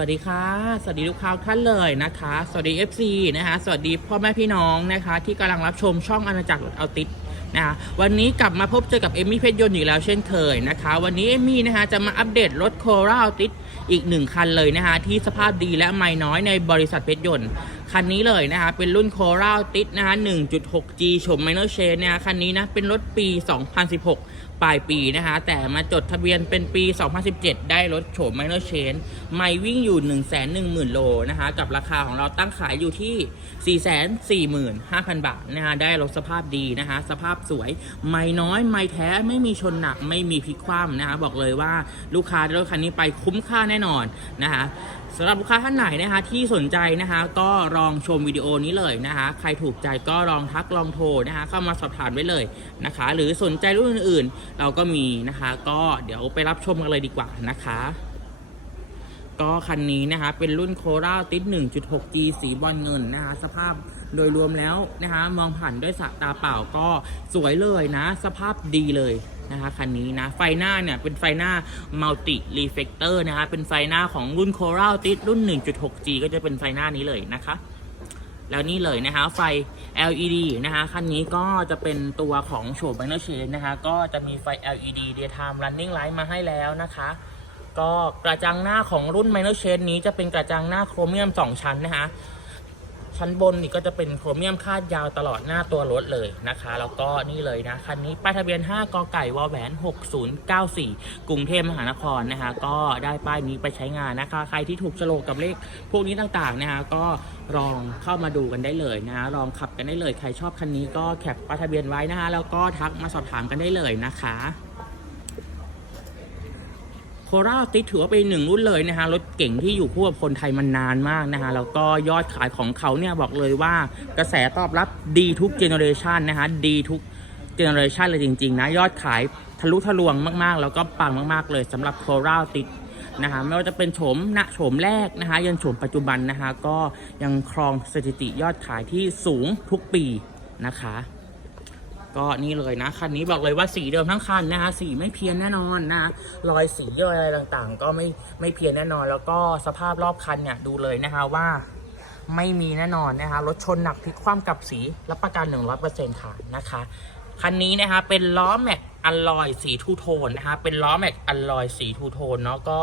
วัสดีค่ะ สวัสดีลูกค้าท่านเลยนะคะ สวัสดี FC นะคะ สวัสดีพ่อแม่พี่น้องนะคะ ที่กำลังรับชมช่องอาณาจักรรถเอาติดนะคะวันนี้กลับมาพบเจอกับเอมมี่เพชรยนต์อีกแล้วเช่นเคยนะคะ วันนี้เอมมี่นะคะจะมาอัปเดตรถโคราติดอีกหนึ่งคันเลยนะคะ ที่สภาพดีและไม่น้อยในบริษัทเพชรยนต์คันนี้เลยนะคะ เป็นรุ่นโคราติดนะคะ 1.6G ชม Minor Change นะคะคันนี้นะเป็นรถปี 2016 ปลายปีนะคะ แต่มาจดทะเบียนเป็นปี 2017 ได้รถโฉม Minor Change ไม่วิ่งอยู่ 110,000 โลนะคะ กับราคาของเราตั้งขายอยู่ที่ 445,000 บาทนะคะ ได้รถสภาพดีนะคะ สภาพสวย ไม่น้อย ไม่แท้ ไม่มีชนหนัก ไม่มีพลิกคว่ำนะคะ บอกเลยว่าลูกค้ารถคันนี้ไปคุ้มค่าแน่นอนนะคะสำหรับลูกค้าท่านไหนนะคะที่สนใจนะคะก็ลองชมวิดีโอนี้เลยนะคะ ใครถูกใจก็ลองทักลองโทรนะคะ เข้ามาสอบถามไว้เลยนะคะ หรือสนใจรุ่นอื่นเราก็มีนะคะ ก็เดี๋ยวไปรับชมกันเลยดีกว่านะคะ ก็คันนี้นะคะ เป็นรุ่นโคราติด 1.6G สีบอลเงินนะคะ สภาพโดยรวมแล้วนะคะ มองผ่านด้วยสตาเปล่าก็สวยเลยนะ สภาพดีเลยนะคะคันนี้นะ ไฟหน้าเนี่ยเป็นไฟหน้า Multi Reflector นะคะ เป็นไฟหน้าของรุ่น Coral ติดรุ่น 1.6G ก็จะเป็นไฟหน้านี้เลยนะคะ แล้วนี่เลยนะคะ ไฟ LED นะคะคันนี้ก็จะเป็นตัวของโฉม Minor Change นะคะก็จะมีไฟ LED Daytime Running Light มาให้แล้วนะคะ ก็กระจังหน้าของรุ่นไบโนเชนนี้จะเป็นกระจังหน้าโครเมียม 2 ชั้นนะคะ ชั้นบนนี่ก็จะเป็นโครเมียมคาดยาวตลอดหน้าตัวรถเลยนะคะ แล้วก็นี่เลยนะคันนี้ป้ายทะเบียน 5กไก่วอแหวน 6094 กรุงเทพมหานครนะคะก็ได้ป้ายนี้ไปใช้งานนะคะ ใครที่ถูกโฉลกกับเลข พวกนี้ต่างๆนะคะก็ลองเข้ามาดูกันได้เลยนะะลองขับกันได้เลย ใครชอบคันนี้ก็แคปป้ายทะเบียนไว้นะคะแล้วก็ทักมาสอบถามกันได้เลยนะคะ โคราติดถือว่าเป็นหนึ่งรุ่นเลยนะคะรถเก่งที่อยู่คู่กับคนไทยมานานมากนะคะแล้วก็ยอดขายของเขาเนี่ยบอกเลยว่ากระแสตอบรับดีทุกเจเนอเรชันนะคะดีทุกเจเนอเรชันเลยจริง ๆ นะ ยอดขายทะลุทะลวงมากๆ แล้วก็ปังมากๆเลยสำหรับโคราติดนะคะไม่ว่าจะเป็นโฉมณโฉมแรกนะคะยันโฉมปัจจุบันนะคะก็ยังครองสถิติยอดขายที่สูงทุกปีนะคะ ก็นี่เลยนะคันนี้บอกเลยว่าสีเดิมทั้งคันนะคะสีไม่เพี้ยนแน่นอนนะรอยสีรอยอะไรต่างๆ ก็ไม่ไม่เพี้ยนแน่นอน แล้วก็สภาพรอบคันเนี่ยดูเลยนะคะว่าไม่มีแน่นอนนะคะรถชนหนักพลิกคว่ำกับสีรับประกัน 100%ค่ะนะคะคันนี้นะคะเป็นล้อแม็กอลลอยสีทูโทนนะคะเป็นล้อแม็กอลลอยสีทูโทนเนาะก็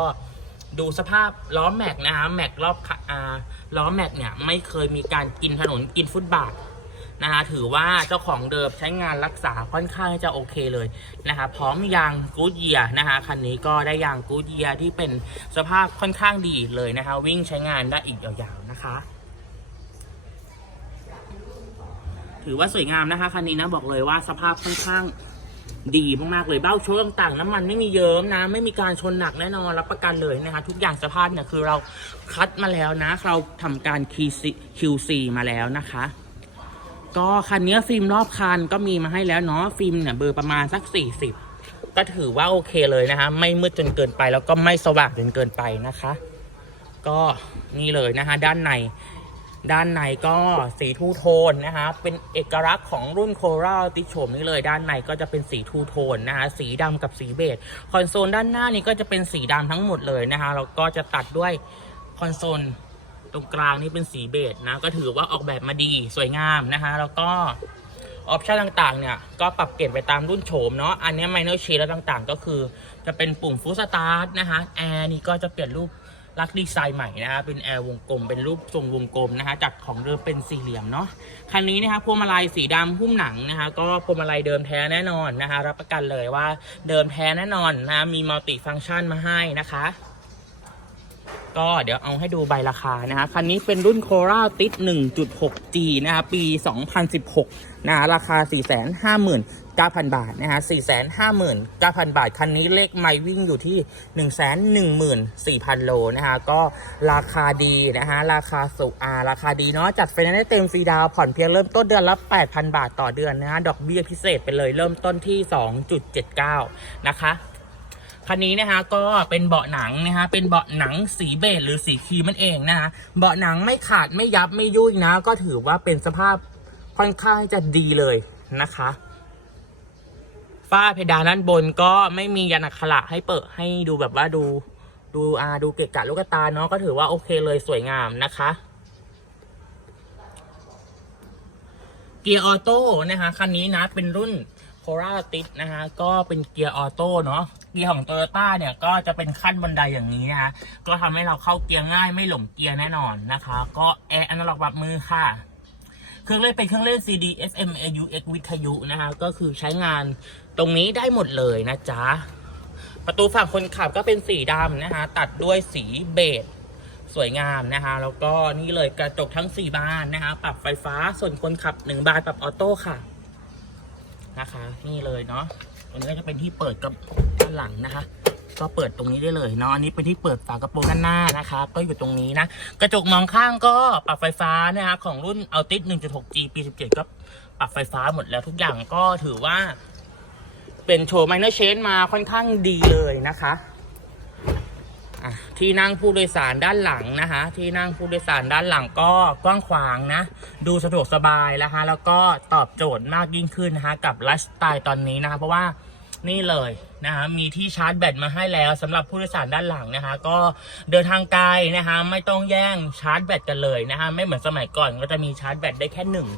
ดูสภาพล้อแม็กนะคะแม็กรอบคันอ่าล้อแม็กเนี่ยไม่เคยมีการกินถนนกินฟุตบาท นะคะถือว่าเจ้าของเดิมใช้งานรักษาค่อนข้างจะโอเคเลยนะคะพร้อมยางกูดเยียนะคะคันนี้ก็ได้ยางกูดเยียที่เป็นสภาพค่อนข้างดีเลยนะคะ วิ่งใช้งานได้อีกยาวๆนะคะถือว่าสวยงามนะคะคันนี้นะบอกเลยว่าสภาพค่อนข้างดีมากๆเลยเบ้าโชว์ต่างๆน้ำมันไม่มีเยิ้มนะ ไม่มีการชนหนักแน่นอนรับประกันเลยนะคะ ทุกอย่างสภาพเนี่ยคือเราคัดมาแล้วนะ เราทำการ QC มาแล้วนะคะ ก็คันนี้ฟิล์มรอบคันก็มีมาให้แล้วเนาะฟิล์มเนี่ยเบอร์ประมาณสัก 40 ก็ถือว่าโอเคเลยนะคะ ไม่มืดจนเกินไปแล้วก็ไม่สว่างจนเกินไปนะคะ ก็นี่เลยนะคะ ด้านในด้านในก็สีทูโทนนะคะ เป็นเอกลักษณ์ของรุ่นโคราติโฉมนี่เลย ด้านในก็จะเป็นสีทูโทนนะคะ สีดำกับสีเบจคอนโซลด้านหน้านี้ก็จะเป็นสีดำทั้งหมดเลยนะคะแล้วก็จะตัดด้วยคอนโซล ตรงกลางนี่เป็นสีเบจนะ ก็ถือว่าออกแบบมาดีสวยงามนะคะ แล้วก็ออปชันต่างๆ เนี่ย ก็ปรับเปลี่ยนไปตามรุ่นโฉมเนาะ อันนี้ไมเนอร์ชีแล้วต่างๆ ก็คือจะเป็นปุ่มฟูสตาร์ทนะคะแอร์นี่ก็จะเปลี่ยนรูปลักดีไซน์ใหม่นะคะเป็นแอร์วงกลม เป็นรูปทรงวงกลมนะคะจากของเดิมเป็นสี่เหลี่ยมเนาะ คันนี้นะคะพวงมาลัยสีดำหุ้มหนังนะคะก็พวงมาลัยเดิมแท้แน่นอนนะคะรับประกันเลยว่าเดิมแท้แน่นอนนะมีมัลติฟังก์ชันมาให้นะคะ ก็เดี๋ยวเอาให้ดูใบราคานะฮะคันนี้เป็นรุ่นโคราติด 1.6G นะคะปี 2016นะฮะราคา 459,000 บาทนะฮะ459,000 บาท คันนี้เลขไม่วิ่งอยู่ที่ 114,000 โลนะฮะก็ราคาดีนะฮะราคาสุอาราคาดีเนาะจัดไฟแนนซ์ได้เต็มฟรีดาวผ่อนเพียงเริ่มต้นเดือนละ 8,000 บาทต่อเดือนนะฮะดอกเบี้ยพิเศษไปเลยเริ่มต้นที่ 2.79 นะคะ คันนี้นะคะก็เป็นเบาะหนังนะคะเป็นเบาะหนังสีเบจหรือสีครีมมันเองนะคะเบาะหนังไม่ขาดไม่ยับไม่ยุ่ยนะ ก็ถือว่าเป็นสภาพค่อนข้างจะดีเลยนะคะฝ้าเพดานด้านบนก็ไม่มียันอักขระให้เปิดให้ดูแบบว่าดูดูอาดูเกะกะลูกตาเนาะก็ถือว่าโอเคเลยสวยงามนะคะ เกียร์ออโต้นะคะคันนี้นะเป็นรุ่น โคราติสนะคะก็เป็นเกียร์ออโต้เนาะเกียร์ของโตโยต้าเนี่ยก็จะเป็นขั้นบันไดอย่างนี้นะคะก็ทำให้เราเข้าเกียร์ง่ายไม่หลงเกียร์แน่นอนนะคะ ก็แอร์อนาล็อกรับมือค่ะเครื่องเล่นเป็นเครื่องเล่น CD FM AUX วิทยุนะคะ ก็คือใช้งานตรงนี้ได้หมดเลยนะจ๊ะ ประตูฝั่งคนขับก็เป็นสีดำนะคะ ตัดด้วยสีเบจสวยงามนะคะ แล้วก็นี่เลยกระจกทั้ง 4 บานนะคะ ปรับไฟฟ้าส่วนคนขับ 1 บานปรับออโต้ค่ะ นะคะ นี่เลยเนาะอันนี้ก็จะเป็นที่เปิดกับด้านหลังนะคะ ก็เปิดตรงนี้ได้เลยเนาะอันนี้เป็นที่เปิดฝากระโปรงด้านหน้านะคะ ก็อยู่ตรงนี้นะ กระจกมองข้างก็ปรับไฟฟ้านะคะของรุ่นเอาติส 1.6G ปี 17 ก็ปรับไฟฟ้าหมดแล้วทุกอย่างก็ถือว่า เป็นโชว์ไมเนอร์เชนมาค่อนข้างดีเลยนะคะ ที่นั่งผู้โดยสารด้านหลังนะคะ ที่นั่งผู้โดยสารด้านหลังก็กว้างขวางนะ ดูสะดวกสบายนะคะแล้วก็ตอบโจทย์มากยิ่งขึ้นนะคะกับไลฟ์สไตล์ตอนนี้นะคะ เพราะว่านี่เลยนะคะมีที่ชาร์จแบตมาให้แล้วสำหรับผู้โดยสารด้านหลังนะคะ ก็เดินทางไกลนะคะไม่ต้องแย่งชาร์จแบตกันเลยนะคะไม่เหมือนสมัยก่อนก็จะมีชาร์จแบตได้แค่หนึ่ง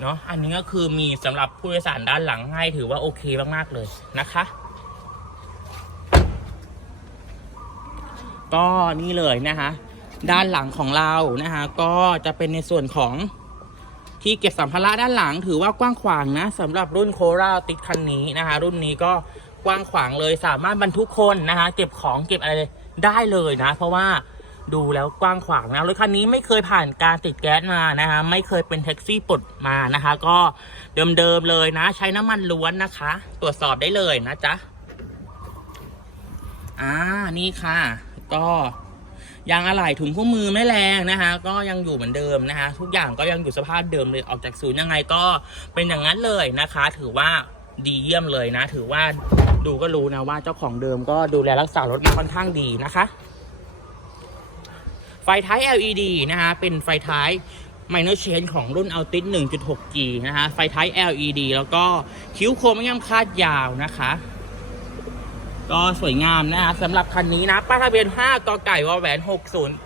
เนาะอันนี้ก็คือมีสำหรับผู้โดยสารด้านหลังให้ถือว่าโอเคมากๆเลยนะคะ ก็นี่เลยนะคะ ด้านหลังของเรานะคะ ก็จะเป็นในส่วนของที่เก็บสัมภาระด้านหลังถือว่ากว้างขวางนะสำหรับรุ่นโคราติดคันนี้นะคะ รุ่นนี้ก็กว้างขวางเลยสามารถบรรทุกคนนะคะ เก็บของเก็บอะไรได้เลยนะ เพราะว่าดูแล้วกว้างขวางนะรถคันนี้ไม่เคยผ่านการติดแก๊สมานะคะ ไม่เคยเป็นแท็กซี่ปลดมานะคะ ก็เดิมๆเลยนะ ใช้น้ำมันล้วนนะคะ ตรวจสอบได้เลยนะจ๊ะอ่านี่ค่ะ ก็ยางอะไหล่ถุงคู่มือไม่แรงนะคะ ก็ยังอยู่เหมือนเดิมนะคะ ทุกอย่างก็ยังอยู่สภาพเดิมเลยออกจากศูนย์ยังไงก็เป็นอย่างนั้นเลยนะคะ ถือว่าดีเยี่ยมเลยนะ ถือว่าดูก็รู้นะว่าเจ้าของเดิมก็ดูแลรักษารถมาค่อนข้างดีนะคะ ไฟท้าย LED นะคะ เป็นไฟท้าย minor change ของรุ่น Altis 1.6G นะคะ ไฟท้าย LED แล้วก็คิ้วโครเมียมคาดยาวนะคะ ก็สวยงามนะคะสำหรับคันนี้นะป้ายทะเบียน 5 กไก่วแหวน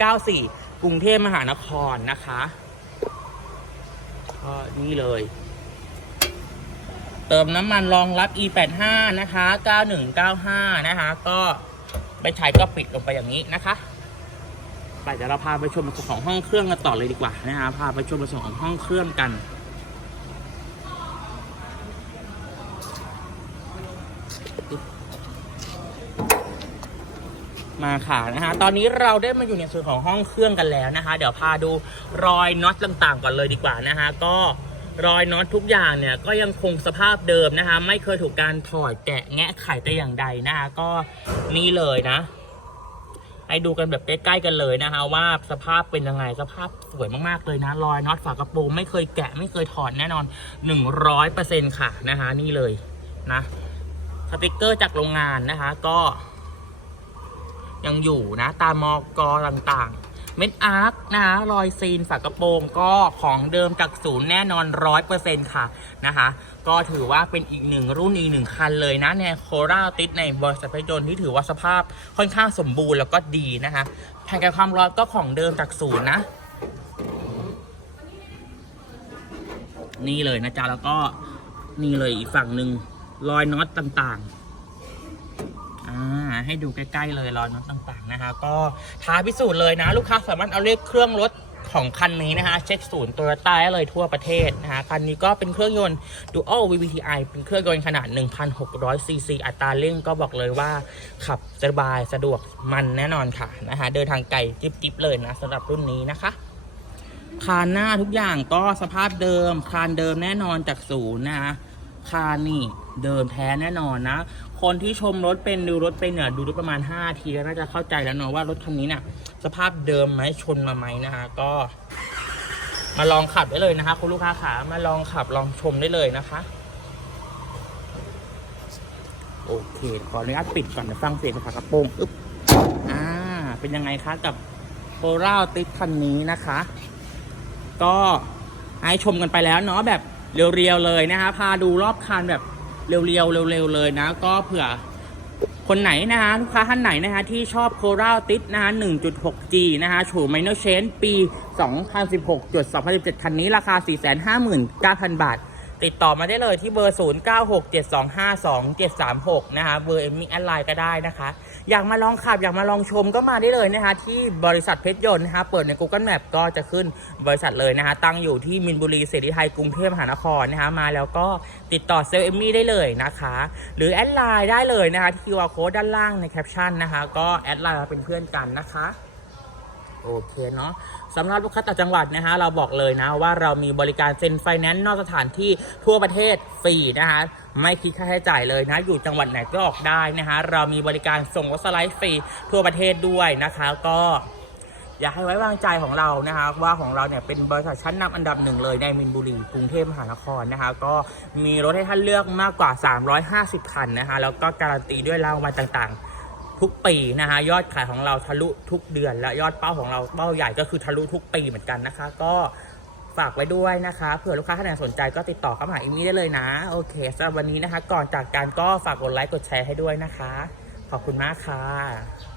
6094 กรุงเทพมหานครนะคะก็นี่เลย เติมน้ำมันรองรับ E85 นะคะ 9195 นะคะ ก็ไปใช้ก็ปิดลงไปอย่างนี้นะคะไปเดี๋ยวเราพาไปชมของห้องเครื่องกันต่อเลยดีกว่านะฮะพาไปชมส่วนของห้องเครื่องกัน มาค่ะนะฮะตอนนี้เราได้มาอยู่ในส่วนของห้องเครื่องกันแล้วนะคะ เดี๋ยวพาดูรอยน็อตต่างๆก่อนเลยดีกว่านะฮะก็รอยน็อตทุกอย่างเนี่ยก็ยังคงสภาพเดิมนะคะ ไม่เคยถูกการถอดแกะแงะไขแต่อย่างใดนะคะก็นี่เลยนะให้ดูกันแบบใกล้ๆกันเลยนะคะ ว่าสภาพเป็นยังไงสภาพสวยมากๆเลยนะรอยน็อตฝากระโปรงไม่เคยแกะไม่เคยถอดแน่นอน 100%ค่ะนะคะ นี่เลยนะสติกเกอร์จากโรงงานนะคะ ก็ ยังอยู่นะตามอกอต่างๆ เม็ดอาร์คนะรอยซีนฝากระโปรงก็ของเดิมจากศูนย์แน่นอนร้อยเปอร์เซ็นค่ะนะคะก็ถือว่าเป็นอีกหนึ่งรุ่นอีกหนึ่งคันเลยนะในโคราติดในบริษัทรถยนต์ที่ถือว่าสภาพค่อนข้างสมบูรณ์แล้วก็ดีนะคะแผ่นกันความร้อนก็ของเดิมจากศูนย์นะ นี่เลยนะจ๊ะแล้วก็นี่เลยอีกฝั่งหนึ่งรอยน็อตต่างๆ อ่าให้ดูใกล้ๆเลยรอยน็อตต่างๆนะคะก็ท้าพิสูจน์เลยนะ ลูกค้าสามารถเอาเลขเครื่องรถของคันนี้นะคะเช็คศูนย์โตโยต้าได้เลยทั่วประเทศนะคะคันนี้ก็เป็นเครื่องยนต์ Dual VVTi เป็นเครื่องยนต์ขนาด 1,600 ซีซี อัตราเร่งก็บอกเลยว่า ขับสบายสะดวกมันแน่นอนค่ะนะคะเดินทางไกลจิ๊บๆเลยนะสำหรับรุ่นนี้นะคะคานหน้าทุกอย่างก็สภาพเดิม คานเดิมแน่นอนจากศูนย์นะคะคานนี่เดิมแท้แน่นอนนะ คนที่ชมรถเป็นดูรถเป็นเนี่ยดูรถประมาณ 5 ทีแล้วน่าจะเข้าใจแล้วเนาะว่ารถคันนี้เนี่ยสภาพเดิมไหมชนมาไหมนะคะก็ มาลองขับได้เลยนะคะคุณลูกค้าขามาลองขับลองชมได้เลยนะคะ โอเคขออนุญาตปิดก่อนเดี๋ยวฟังเสียงฝากระโปรงอึ๊บอ่า เป็นยังไงคะกับโ o ราติดคันนี้นะคะ ก็ให้ชมกันไปแล้วเนาะแบบเรียวๆเลยนะคะพาดูรอบคันแบบ เร็วๆเร็วๆเลยนะ ก็เผื่อคนไหนนะฮะลูกค้าท่านไหนนะฮะที่ชอบโคราลติดนะฮะ 1.6G นะฮะโฉมไมโนเชนปี 2016-2017 คันนี้ราคา 459,000 บาท ติดต่อมาได้เลยที่เบอร์ 0967252736 นะคะ เบอร์เอ็มมี่แอดไลน์ก็ได้นะคะ อยากมาลองขับ อยากมาลองชมก็มาได้เลยนะคะ ที่บริษัทเพชรยนต์นะคะ เปิดใน Google Map ก็จะขึ้นบริษัทเลยนะคะ ตั้งอยู่ที่มินบุรีเสรีไทยกรุงเทพมหานครนะคะ มาแล้วก็ติดต่อเซลล์เอมมี่ได้เลยนะคะ หรือแอดไลน์ได้เลยนะคะที่ QR code ด้านล่างในแคปชั่นนะคะ ก็แอดไลน์มาเป็นเพื่อนกันนะคะ โอเคเนาะสำหรับลูกค้าต่างจังหวัดนะฮะเราบอกเลยนะว่าเรามีบริการเซ็นไฟแนนซ์นอกสถานที่ทั่วประเทศฟรีนะคะไม่คิดค่าใช้จ่ายเลยนะอยู่จังหวัดไหนก็ออกได้นะฮะเรามีบริการส่งรถสไลด์ฟรีทั่วประเทศด้วยนะคะก็อยากให้ไว้วางใจของเรานะคะว่าของเราเนี่ยเป็นบริษัทชั้นนำอันดับหนึ่งเลยในมินบุรีกรุงเทพมหานครนะคะก็มีรถให้ท่านเลือกมากกว่า 350 คันนะคะแล้วก็การันตีด้วยรางวัลต่างๆ ทุกปีนะคะยอดขายของเราทะลุทุกเดือน และยอดเป้าของเราเป้าใหญ่ก็คือทะลุทุกปีเหมือนกันนะคะ ก็ฝากไว้ด้วยนะคะเผื่อลูกค้าท่านไหนสนใจก็ติดต่อเข้ามาอิมี่ได้เลยนะ โอเคสำหรับวันนี้นะคะ ก่อนจากการก็ฝากกดไลค์กดแชร์ให้ด้วยนะคะ ขอบคุณมากค่ะ